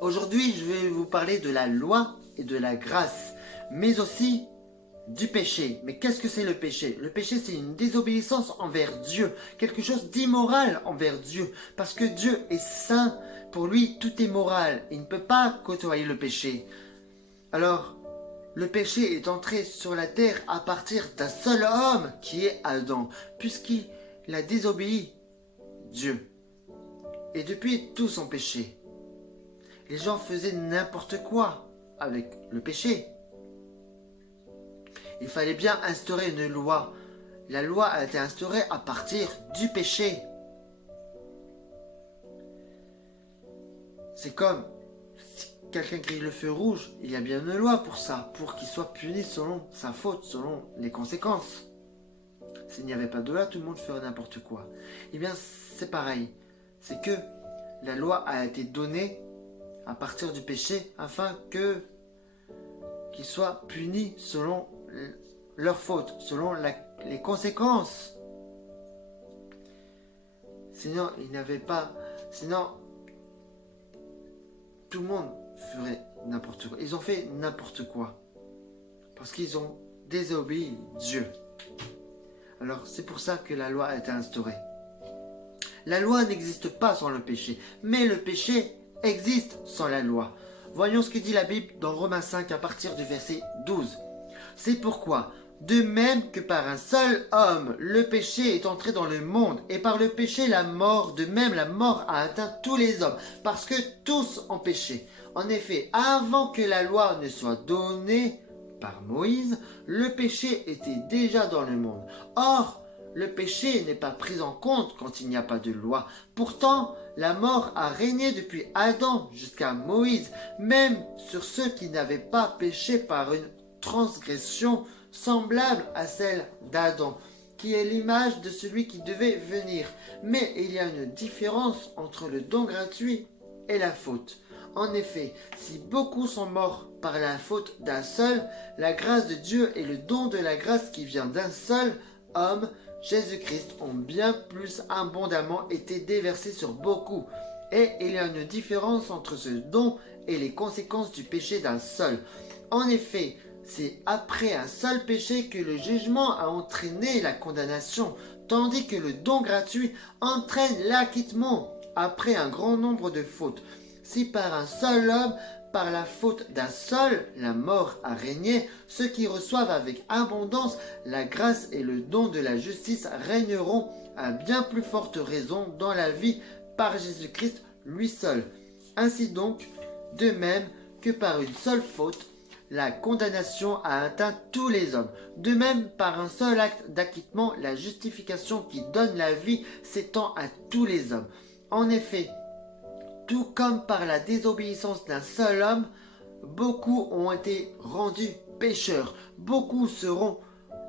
Aujourd'hui, je vais vous parler de la loi et de la grâce, mais aussi du péché. Mais qu'est-ce que c'est le péché? Le péché, c'est une désobéissance envers Dieu, quelque chose d'immoral envers Dieu, parce que Dieu est saint. Pour lui, tout est moral. Il ne peut pas côtoyer le péché. Alors, le péché est entré sur la terre à partir d'un seul homme qui est Adam, puisqu'il a désobéi Dieu. Et depuis, tous ont péché. Les gens faisaient n'importe quoi avec le péché. Il fallait bien instaurer une loi. La loi a été instaurée à partir du péché. C'est comme si quelqu'un grille le feu rouge, il y a bien une loi pour ça, pour qu'il soit puni selon sa faute, selon les conséquences. S'il n'y avait pas de loi, tout le monde ferait n'importe quoi. Eh bien, c'est pareil. C'est que la loi a été donnée à partir du péché afin qu'ils soient punis selon leur faute, selon les conséquences. Sinon, il n'y avait pas... Sinon, tout le monde ferait n'importe quoi. Ils ont fait n'importe quoi. Parce qu'ils ont désobéi Dieu. Alors, c'est pour ça que la loi a été instaurée. La loi n'existe pas sans le péché, mais le péché existe sans la loi. Voyons ce que dit la Bible dans Romains 5 à partir du verset 12. C'est pourquoi, de même que par un seul homme, le péché est entré dans le monde, et par le péché la mort, de même la mort a atteint tous les hommes, parce que tous ont péché. En effet, avant que la loi ne soit donnée par Moïse, le péché était déjà dans le monde. Or, le péché n'est pas pris en compte quand il n'y a pas de loi. Pourtant, la mort a régné depuis Adam jusqu'à Moïse, même sur ceux qui n'avaient pas péché par une transgression semblable à celle d'Adam, qui est l'image de celui qui devait venir. Mais il y a une différence entre le don gratuit et la faute. En effet, si beaucoup sont morts par la faute d'un seul, la grâce de Dieu et le don de la grâce qui vient d'un seul homme, Jésus-Christ, ont bien plus abondamment été déversés sur beaucoup. Et il y a une différence entre ce don et les conséquences du péché d'un seul. En effet, c'est après un seul péché que le jugement a entraîné la condamnation, tandis que le don gratuit entraîne l'acquittement après un grand nombre de fautes. Si par un seul homme, par la faute d'un seul, la mort a régné, ceux qui reçoivent avec abondance la grâce et le don de la justice régneront à bien plus forte raison dans la vie par Jésus-Christ lui seul. Ainsi donc, de même que par une seule faute, la condamnation a atteint tous les hommes. De même, par un seul acte d'acquittement, la justification qui donne la vie s'étend à tous les hommes. En effet, tout comme par la désobéissance d'un seul homme, beaucoup ont été rendus pécheurs. Beaucoup seront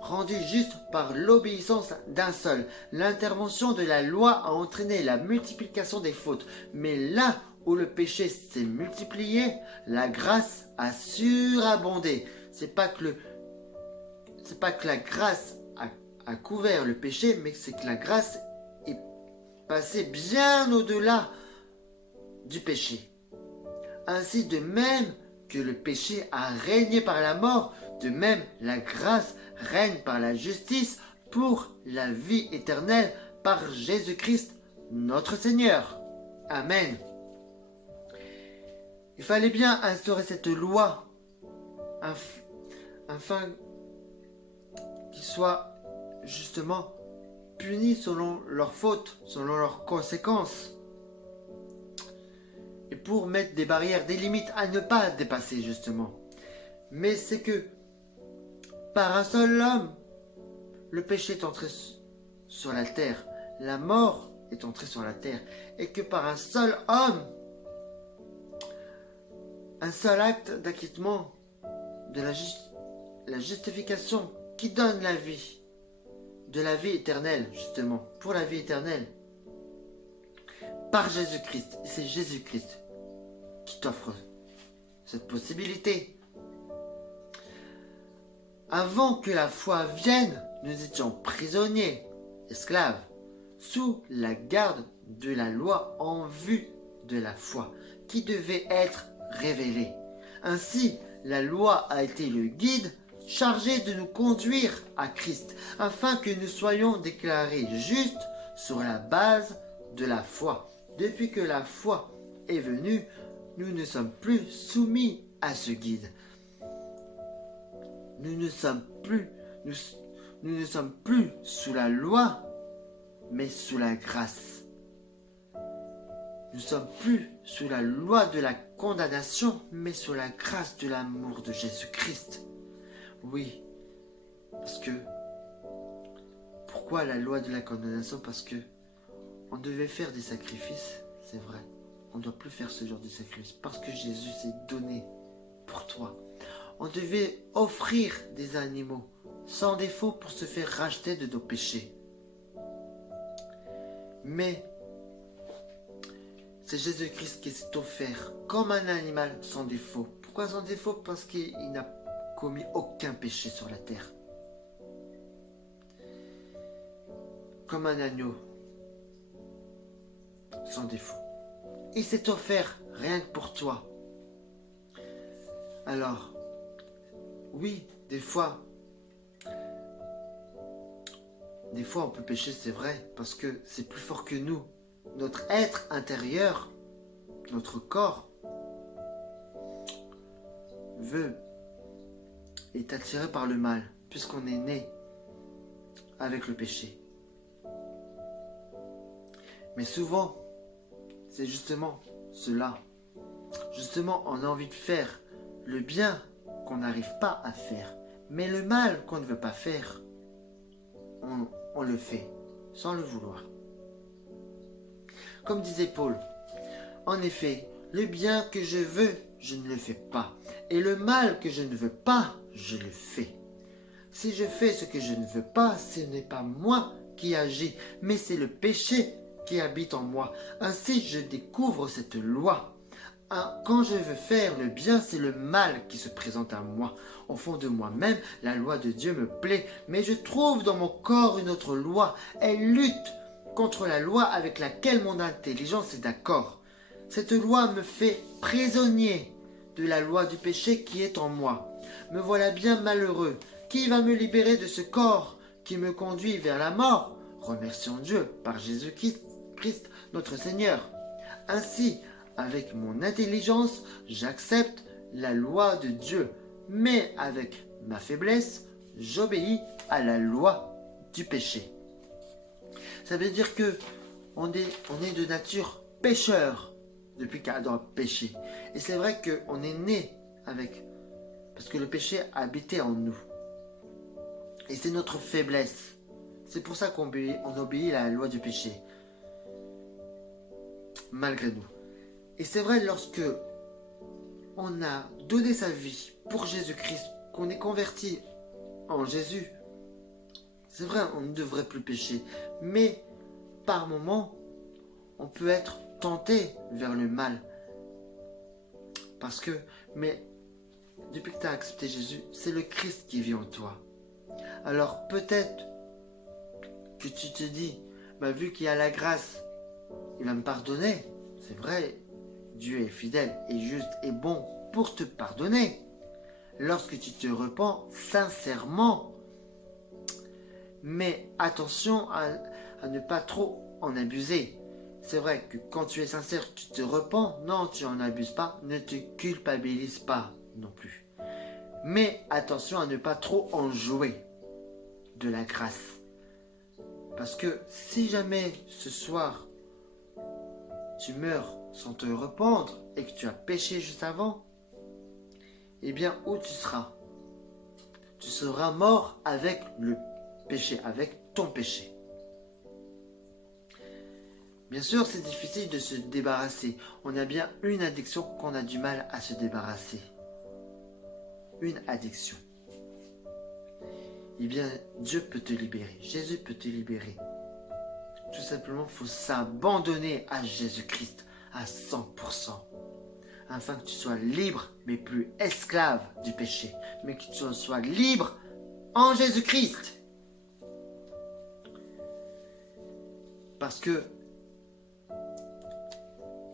rendus justes par l'obéissance d'un seul. L'intervention de la loi a entraîné la multiplication des fautes. Mais là où le péché s'est multiplié, la grâce a surabondé. C'est pas que la grâce a couvert le péché, mais c'est que la grâce est passée bien au-delà du péché. Ainsi, de même que le péché a régné par la mort, de même la grâce règne par la justice pour la vie éternelle par Jésus-Christ notre Seigneur. Amen. Il fallait bien instaurer cette loi afin qu'ils soient justement punis selon leurs fautes, selon leurs conséquences. Et pour mettre des barrières, des limites à ne pas dépasser justement. Mais c'est que par un seul homme, le péché est entré sur la terre, la mort est entrée sur la terre, et que par un seul homme, un seul acte d'acquittement de la justification qui donne la vie, de la vie éternelle justement, pour la vie éternelle, par Jésus-Christ. C'est Jésus-Christ qui t'offre cette possibilité. Avant que la foi vienne, nous étions prisonniers, esclaves, sous la garde de la loi en vue de la foi. qui devait être révélée. Ainsi, la loi a été le guide chargé de nous conduire à Christ, afin que nous soyons déclarés justes sur la base de la foi. Depuis que la foi est venue, nous ne sommes plus soumis à ce guide. Nous ne sommes plus sous la loi, mais sous la grâce. Nous ne sommes plus sous la loi de la condamnation, mais sous la grâce de l'amour de Jésus-Christ. Oui, parce que... Pourquoi la loi de la condamnation? Parce que on devait faire des sacrifices, c'est vrai. On ne doit plus faire ce genre de sacrifice, parce que Jésus s'est donné pour toi. On devait offrir des animaux sans défaut pour se faire racheter de nos péchés. Mais c'est Jésus-Christ qui s'est offert comme un animal sans défaut. Pourquoi sans défaut? Parce qu'il n'a commis aucun péché sur la terre. Comme un agneau sans défaut. Il s'est offert rien que pour toi. Alors, oui, des fois on peut pécher, c'est vrai, parce que c'est plus fort que nous. Notre être intérieur, notre corps, est attiré par le mal, puisqu'on est né avec le péché. Mais souvent, c'est justement cela. Justement, on a envie de faire le bien qu'on n'arrive pas à faire. Mais le mal qu'on ne veut pas faire, on le fait, sans le vouloir. Comme disait Paul, en effet, le bien que je veux, je ne le fais pas. Et le mal que je ne veux pas, je le fais. Si je fais ce que je ne veux pas, ce n'est pas moi qui agis, mais c'est le péché qui habite en moi. Ainsi, je découvre cette loi. Quand je veux faire le bien, c'est le mal qui se présente à moi. Au fond de moi-même, la loi de Dieu me plaît, mais je trouve dans mon corps une autre loi. Elle lutte contre la loi avec laquelle mon intelligence est d'accord. Cette loi me fait prisonnier de la loi du péché qui est en moi. Me voilà bien malheureux. Qui va me libérer de ce corps qui me conduit vers la mort? Remercions Dieu par Jésus-Christ, notre Seigneur. Ainsi, avec mon intelligence, j'accepte la loi de Dieu, mais avec ma faiblesse, j'obéis à la loi du péché. Ça veut dire que on est de nature pécheur depuis qu'Adam a péché. Et c'est vrai qu'on est né avec, parce que le péché a habité en nous. Et c'est notre faiblesse. C'est pour ça qu'on obéit à la loi du péché. Malgré nous. Et c'est vrai, lorsque on a donné sa vie pour Jésus-Christ, qu'on est converti en Jésus, c'est vrai, on ne devrait plus pécher. Mais par moments, on peut être tenté vers le mal. Mais depuis que tu as accepté Jésus, c'est le Christ qui vit en toi. Alors peut-être que tu te dis, vu qu'il y a la grâce, il va me pardonner. C'est vrai, Dieu est fidèle et juste et bon pour te pardonner. Lorsque tu te repens sincèrement. Mais attention à ne pas trop en abuser. C'est vrai que quand tu es sincère, tu te repens. Non, tu n'en abuses pas. Ne te culpabilise pas non plus. Mais attention à ne pas trop en jouer de la grâce. Parce que si jamais ce soir, tu meurs sans te rependre et que tu as péché juste avant, eh bien, où tu seras? Tu seras mort avec le péché, avec ton péché. Bien sûr, c'est difficile de se débarrasser. On a bien une addiction qu'on a du mal à se débarrasser. Une addiction. Eh bien, Dieu peut te libérer. Jésus peut te libérer. Tout simplement, il faut s'abandonner à Jésus-Christ à 100%. Afin que tu sois libre, mais plus esclave du péché. Mais que tu sois libre en Jésus-Christ. Parce que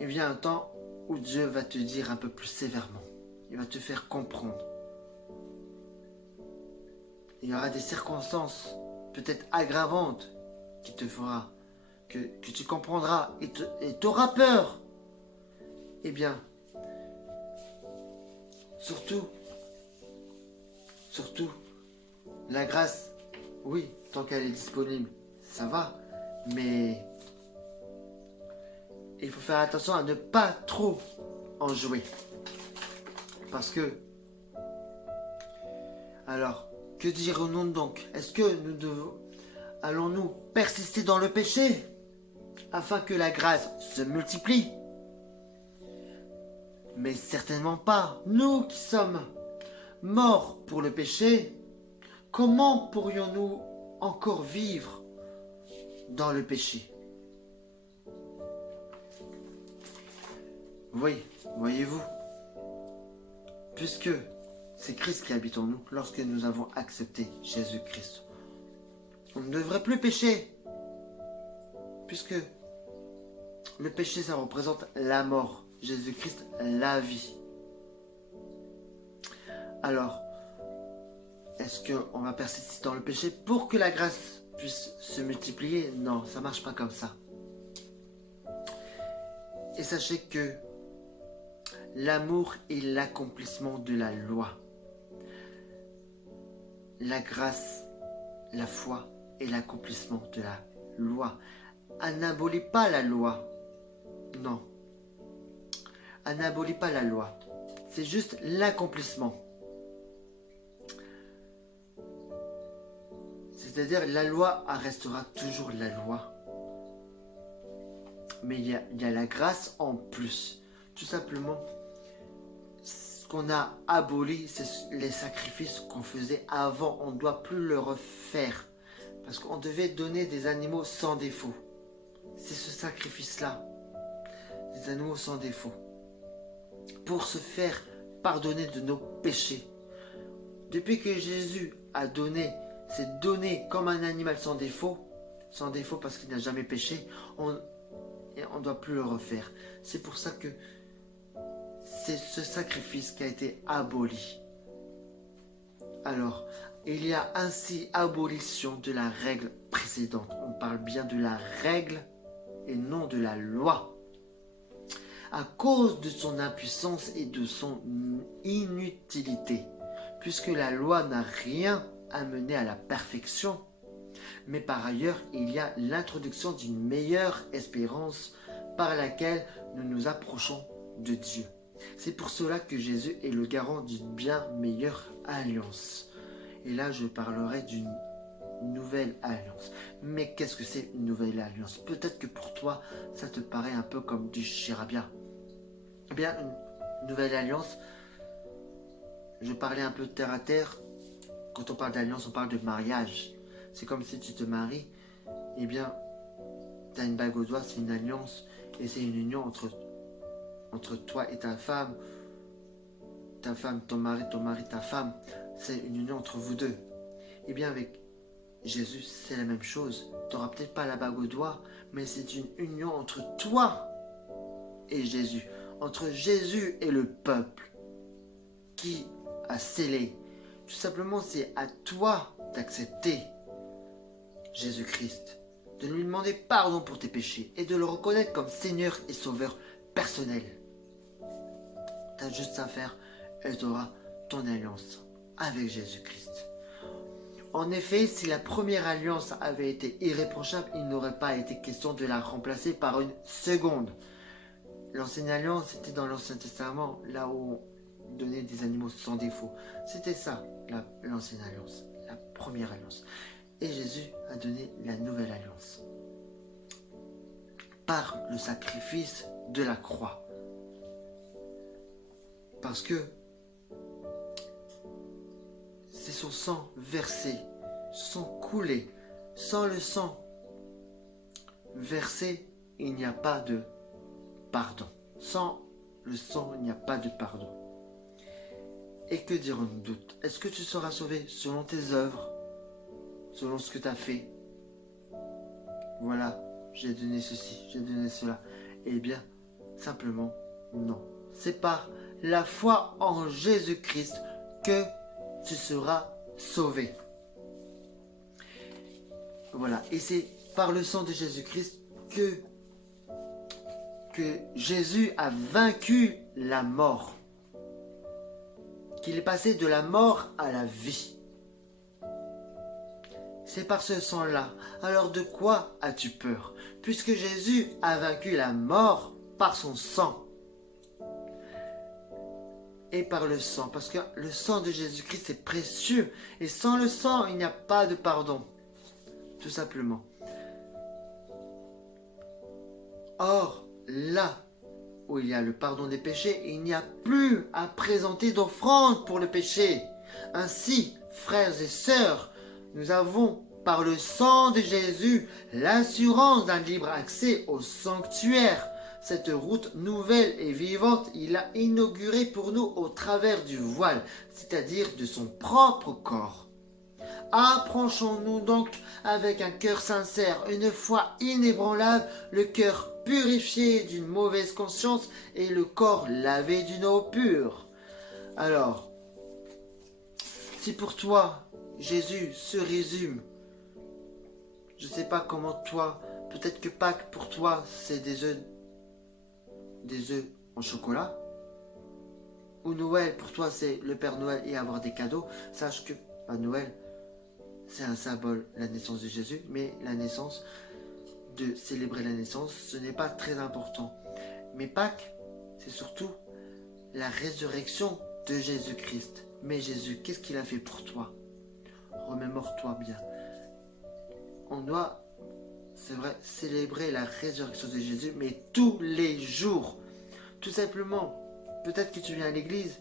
il vient un temps où Dieu va te dire un peu plus sévèrement. Il va te faire comprendre. Il y aura des circonstances peut-être aggravantes qui te fera que tu comprendras et tu auras peur. Eh bien, surtout, la grâce, oui, tant qu'elle est disponible, ça va, mais il faut faire attention à ne pas trop en jouer. Parce que, alors, que dirons-nous donc? Est-ce que allons-nous persister dans le péché afin que la grâce se multiplie? Mais certainement pas. Nous qui sommes morts pour le péché, comment pourrions-nous encore vivre dans le péché? Oui, voyez-vous, puisque c'est Christ qui habite en nous lorsque nous avons accepté Jésus-Christ, on ne devrait plus pécher, puisque le péché, ça représente la mort. Jésus-Christ, la vie. Alors, est-ce qu'on va persister dans le péché pour que la grâce puisse se multiplier? Non, ça ne marche pas comme ça. Et sachez que l'amour est l'accomplissement de la loi. La grâce, la foi est l'accomplissement de la loi. Elle n'abolit pas la loi. Non. Elle n'abolit pas la loi. C'est juste l'accomplissement. C'est-à-dire la loi restera toujours la loi. Mais il y a la grâce en plus. Tout simplement, ce qu'on a aboli, c'est les sacrifices qu'on faisait avant. On ne doit plus le refaire. Parce qu'on devait donner des animaux sans défaut. C'est ce sacrifice-là. Des animaux sans défaut. Pour se faire pardonner de nos péchés. Depuis que Jésus a donné, s'est donné comme un animal sans défaut parce qu'il n'a jamais péché, on ne doit plus le refaire. C'est pour ça que c'est ce sacrifice qui a été aboli. Alors, il y a ainsi abolition de la règle précédente. On parle bien de la règle et non de la loi. À cause de son impuissance et de son inutilité, puisque la loi n'a rien amené à la perfection, mais par ailleurs, il y a l'introduction d'une meilleure espérance par laquelle nous nous approchons de Dieu. C'est pour cela que Jésus est le garant d'une bien meilleure alliance. Et là, je parlerai d'une nouvelle alliance. Mais qu'est-ce que c'est une nouvelle alliance? Peut-être que pour toi, ça te paraît un peu comme du charabia. Eh bien, une nouvelle alliance, je parlais un peu terre à terre. Quand on parle d'alliance, on parle de mariage. C'est comme si tu te maries, eh bien, tu as une bague au doigt, c'est une alliance, et c'est une union entre toi et ta femme, ton mari, ta femme, c'est une union entre vous deux. Eh bien, avec Jésus, c'est la même chose. Tu n'auras peut-être pas la bague au doigt, mais c'est une union entre toi et Jésus, entre Jésus et le peuple qui a scellé. Tout simplement, c'est à toi d'accepter Jésus-Christ, de lui demander pardon pour tes péchés et de le reconnaître comme Seigneur et Sauveur personnel. Tu as juste à faire et tu auras ton alliance avec Jésus-Christ. En effet, si la première alliance avait été irréprochable, il n'aurait pas été question de la remplacer par une seconde. L'ancienne alliance, c'était dans l'Ancien Testament, là où on donnait des animaux sans défaut. C'était ça, l'ancienne alliance, la première alliance. Et Jésus a donné la nouvelle alliance par le sacrifice de la croix. Parce que c'est son sang versé, son coulé. Sans le sang versé, il n'y a pas de pardon. Sans le sang, il n'y a pas de pardon. Et que dirons-nous d'autre? Est-ce que tu seras sauvé selon tes œuvres, selon ce que tu as fait? Voilà, j'ai donné ceci, j'ai donné cela. Eh bien, simplement, Non, c'est par la foi en Jésus-Christ que tu seras sauvé. Voilà, et c'est par le sang de Jésus-Christ que Jésus a vaincu la mort, qu'il est passé de la mort à la vie. C'est par ce sang-là. Alors de quoi as-tu peur? Puisque Jésus a vaincu la mort par son sang. Et par le sang. Parce que le sang de Jésus-Christ est précieux. Et sans le sang, il n'y a pas de pardon. Tout simplement. Or, là où il y a le pardon des péchés, il n'y a plus à présenter d'offrande pour le péché. Ainsi, frères et sœurs, nous avons, par le sang de Jésus, l'assurance d'un libre accès au sanctuaire. Cette route nouvelle et vivante, il a inaugurée pour nous au travers du voile, c'est-à-dire de son propre corps. Approchons-nous donc avec un cœur sincère, une foi inébranlable, le cœur purifié d'une mauvaise conscience et le corps lavé d'une eau pure. Alors, si pour toi, Jésus se résume, je ne sais pas comment toi, peut-être que Pâques pour toi, c'est des œufs en chocolat, ou Noël pour toi, c'est le Père Noël et avoir des cadeaux, sache que Noël, c'est un symbole, la naissance de Jésus, mais la naissance, de célébrer la naissance, ce n'est pas très important. Mais Pâques, c'est surtout la résurrection de Jésus-Christ. Mais Jésus, qu'est-ce qu'il a fait pour toi? Remémore-toi bien. On doit, c'est vrai, célébrer la résurrection de Jésus, mais tous les jours. Tout simplement, peut-être que tu viens à l'église,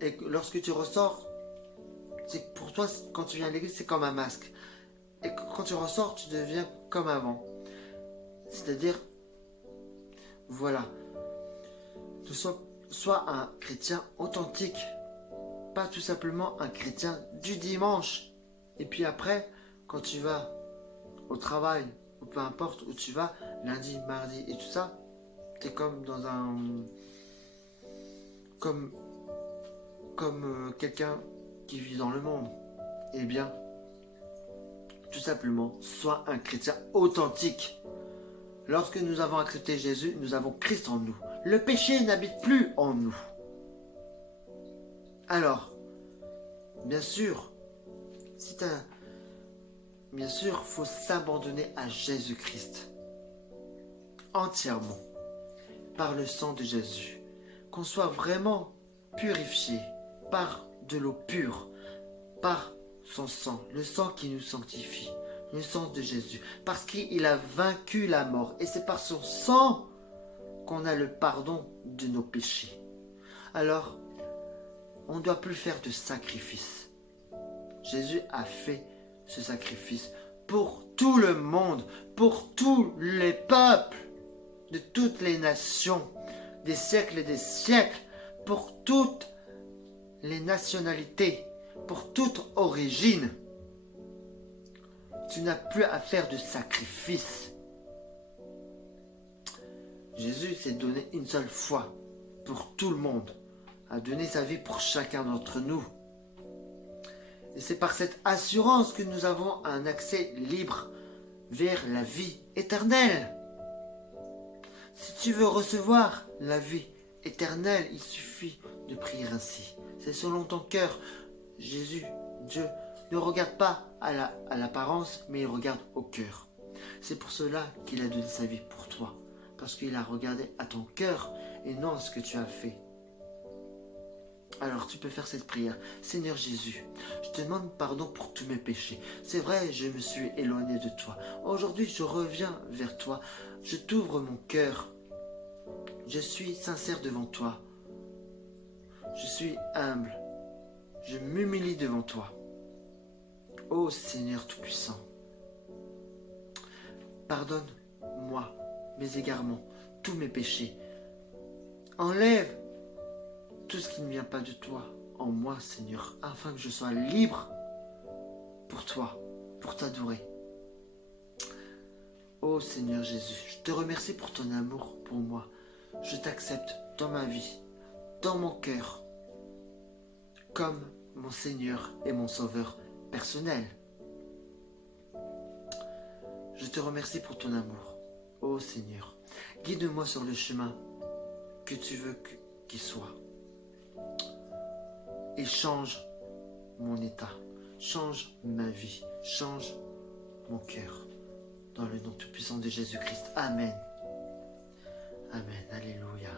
et que lorsque tu ressors, c'est pour toi, quand tu viens à l'église, c'est comme un masque. Et quand tu ressors, tu deviens comme avant. C'est-à-dire, voilà, sois un chrétien authentique. Pas tout simplement un chrétien du dimanche. Et puis après, quand tu vas au travail, ou peu importe où tu vas, lundi, mardi et tout ça, t'es comme dans un... Comme quelqu'un qui vit dans le monde. Eh bien, tout simplement, sois un chrétien authentique. Lorsque nous avons accepté Jésus, nous avons Christ en nous. Le péché n'habite plus en nous. Alors, bien sûr, bien sûr, faut s'abandonner à Jésus-Christ. Entièrement. Par le sang de Jésus. Qu'on soit vraiment purifié par de l'eau pure. Par son sang. Le sang qui nous sanctifie. Le sang de Jésus. Parce qu'il a vaincu la mort. Et c'est par son sang qu'on a le pardon de nos péchés. Alors, on ne doit plus faire de sacrifice. Jésus a fait ce sacrifice pour tout le monde, pour tous les peuples, de toutes les nations, des siècles et des siècles, pour toutes les nationalités, pour toute origine. Tu n'as plus à faire de sacrifice. Jésus s'est donné une seule fois pour tout le monde, a donné sa vie pour chacun d'entre nous. Et c'est par cette assurance que nous avons un accès libre vers la vie éternelle. Si tu veux recevoir la vie éternelle, il suffit de prier ainsi. C'est selon ton cœur. Jésus, Dieu, ne regarde pas à l'apparence, mais il regarde au cœur. C'est pour cela qu'il a donné sa vie pour toi. Parce qu'il a regardé à ton cœur et non à ce que tu as fait. Alors tu peux faire cette prière. Seigneur Jésus, je te demande pardon pour tous mes péchés. C'est vrai, je me suis éloigné de toi. Aujourd'hui, je reviens vers toi. Je t'ouvre mon cœur. Je suis sincère devant toi. Je suis humble. Je m'humilie devant toi. Ô Seigneur Tout-Puissant, pardonne-moi mes égarements, tous mes péchés. Enlève tout ce qui ne vient pas de toi en moi, Seigneur, afin que je sois libre pour toi, pour t'adorer. Ô Seigneur Jésus, je te remercie pour ton amour pour moi. Je t'accepte dans ma vie, dans mon cœur, comme mon Seigneur et mon Sauveur personnel. Je te remercie pour ton amour, ô Seigneur. Guide-moi sur le chemin que tu veux qu'il soit. Et change mon état, change ma vie, change mon cœur. Dans le nom tout-puissant de Jésus-Christ. Amen. Amen. Alléluia.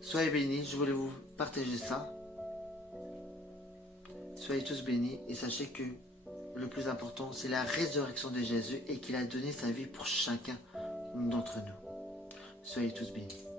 Soyez bénis, je voulais vous partager ça. Soyez tous bénis et sachez que le plus important, c'est la résurrection de Jésus et qu'il a donné sa vie pour chacun d'entre nous. Soyez tous bénis.